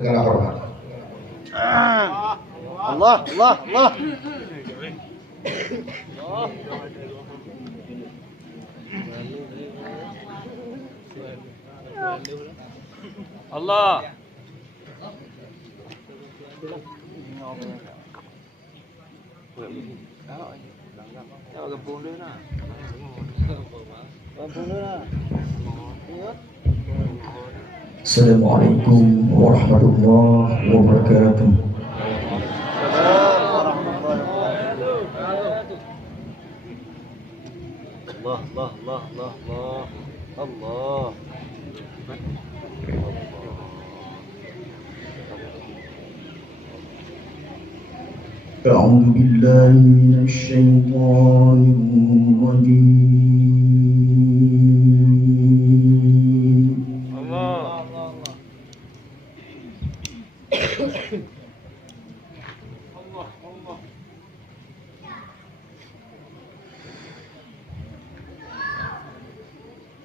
Dengan hormat. Allah, Allah, Allah. Allah. Assalamualaikum warahmatullahi wabarakatuh. Allah, Allah, Allah, Allah, Allah, Allah. أعوذ بالله من الشيطان الرجيم.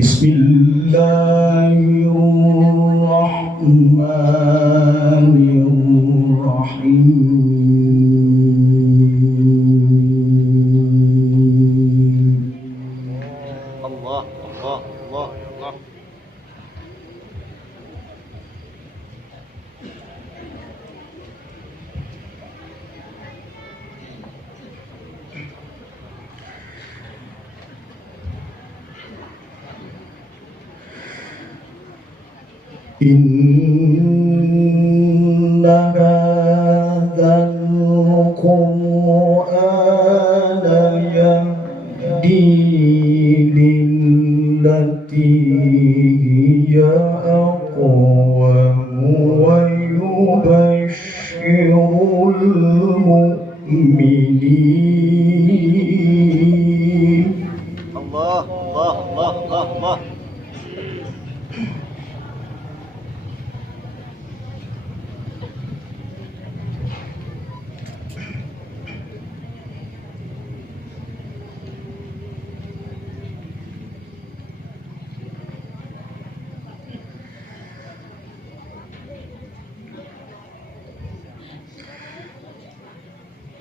بسم الله الرحمن الرحيم. Allah, Allah, Allah, Allah. إن هذا القرآن يهدي للتي هي أقوم ويبشر المؤمنين. Allah, Allah, Allah, Allah, Allah.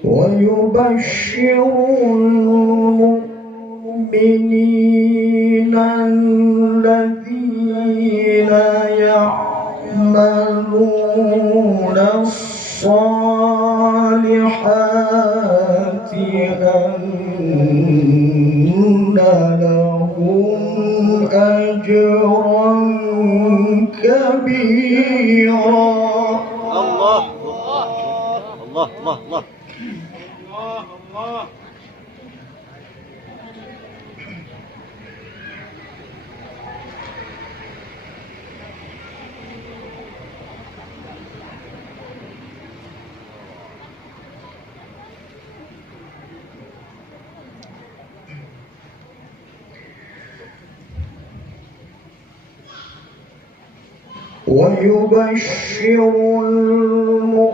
ويبشر المؤمنين الذين يعملون الصالحات أن لهم أجرا كبيرا. Allah, Allah, Allah, Allah. ويبشر المؤمنين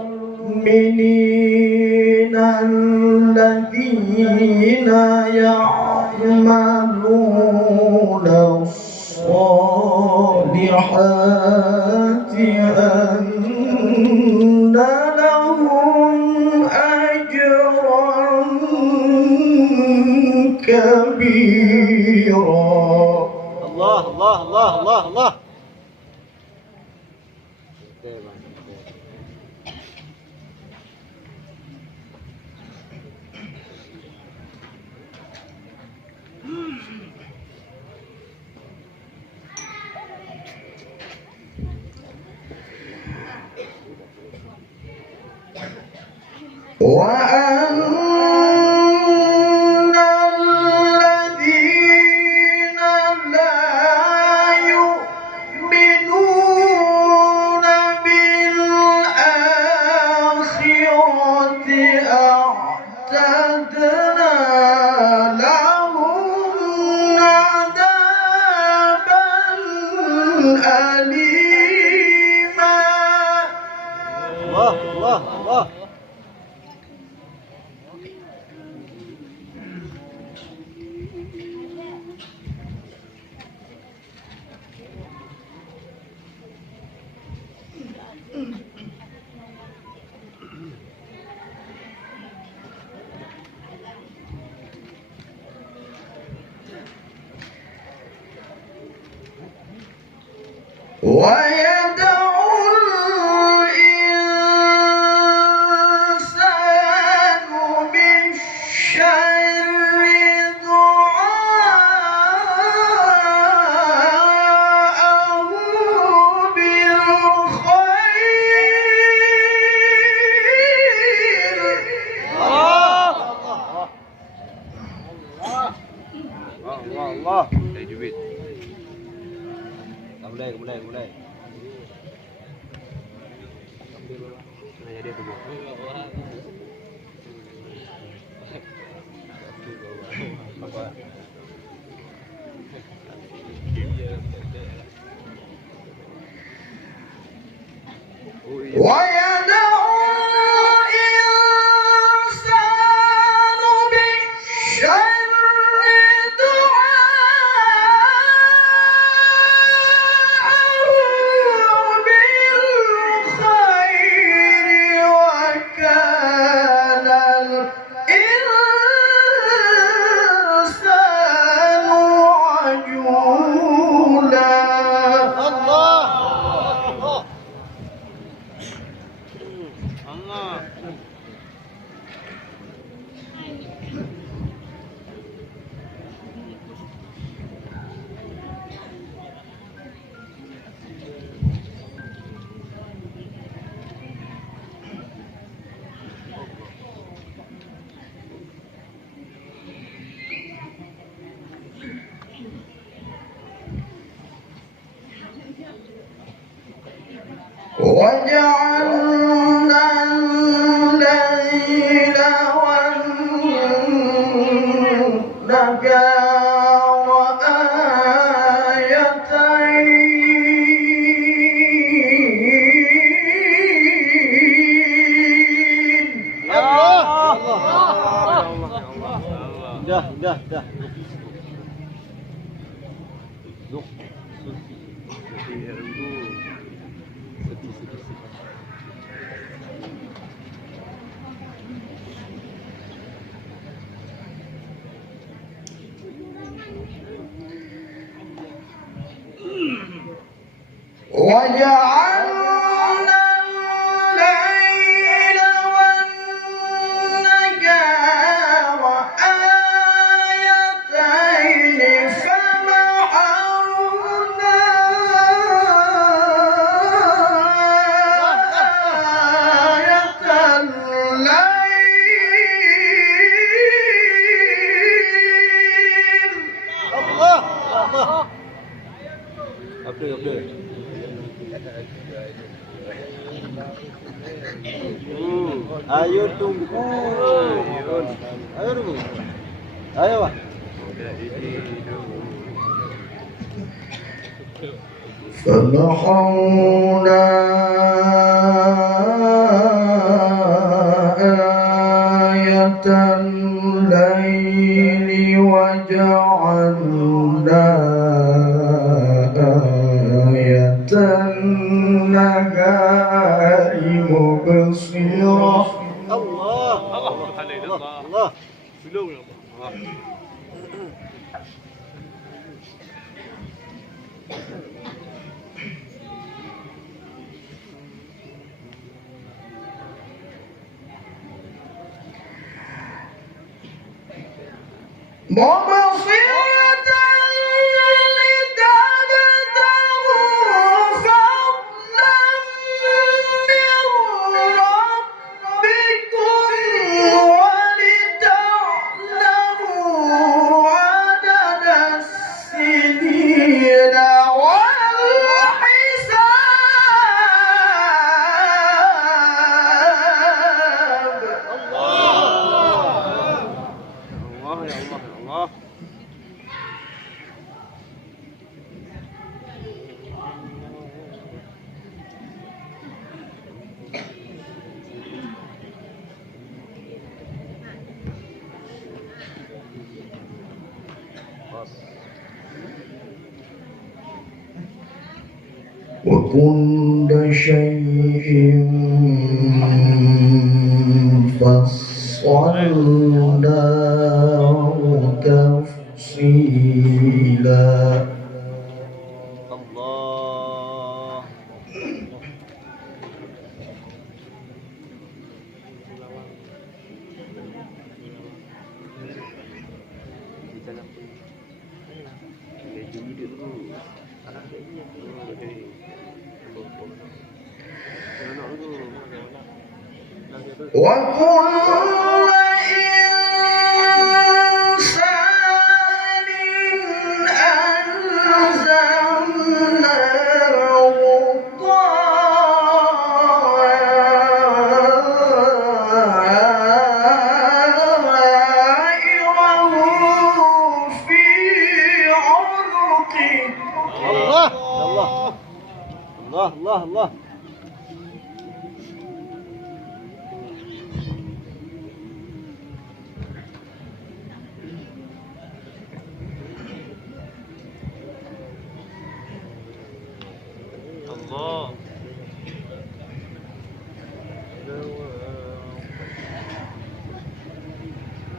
الذين يعملون الصالحات أن لهم أجرا كبيرا. Allah, Allah, Allah, Allah, Allah. وأن الذين لا يؤمنون بالآخرة أعتدنا لهم عذابا أليما. Allah, Allah, Allah. Saya dia dulu. ويدعو الإنسان بالشر دعاءه بالخير وكان الإنسان عجولا. Allah. وجعلنا الليل والنهار آيتين. Dah. Duk. Sedih. وجعلنا الليل والنهار آيتين فمحونا آية الليل. Allah. Okey. Ayo tunggu. Ayo Pak. فمحونا آية الليل وجعلنا آية النهار مبصرة. Allah. Belum ya, Pak. مبصرة لتبتغوا فضلا من ربكم ولتعلموا عدد السنين والحساب. Allah. وكل شيء فصلناه تفصيلا. Allah. وكل إنسان ألزمناه طائره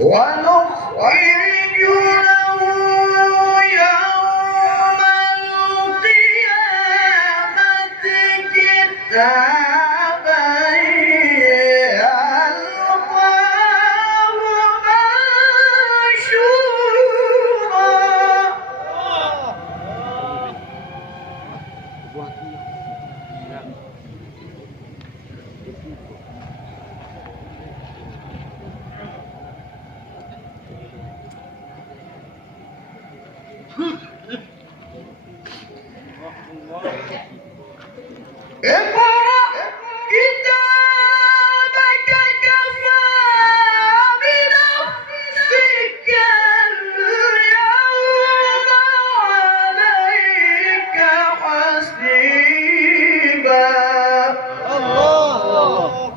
ونخرج له يوم القيامة كتابا يلقاه منشورا. buah hati. Ya. اقرأ كتابك كفى بنفسك اليوم عليك حسيبا. Allah.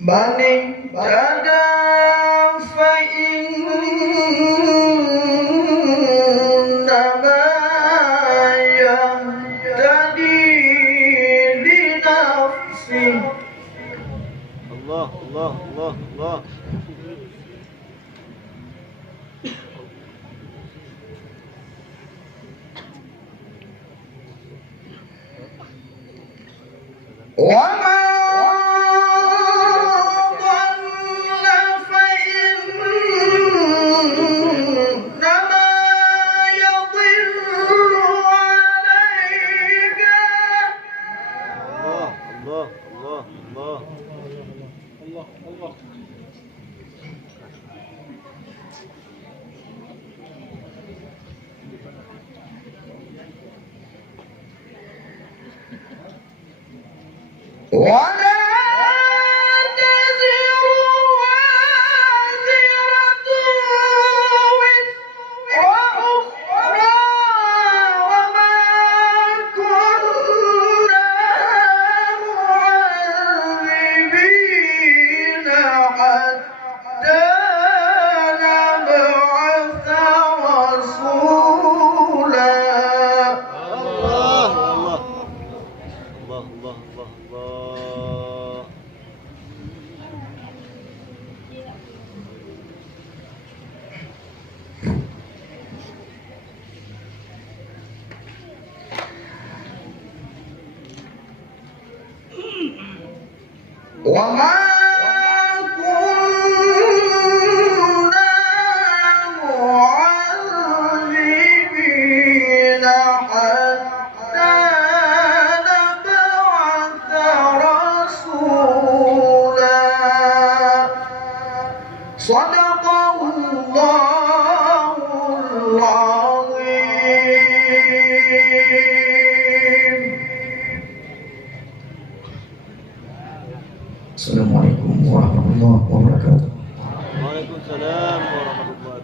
من اهتدى فإنما يهتدي لنفسه. Allah, Allah, Allah, Allah. ومن ضل فإنما يضل عليها. Allah, Allah, Allah, Allah. ولا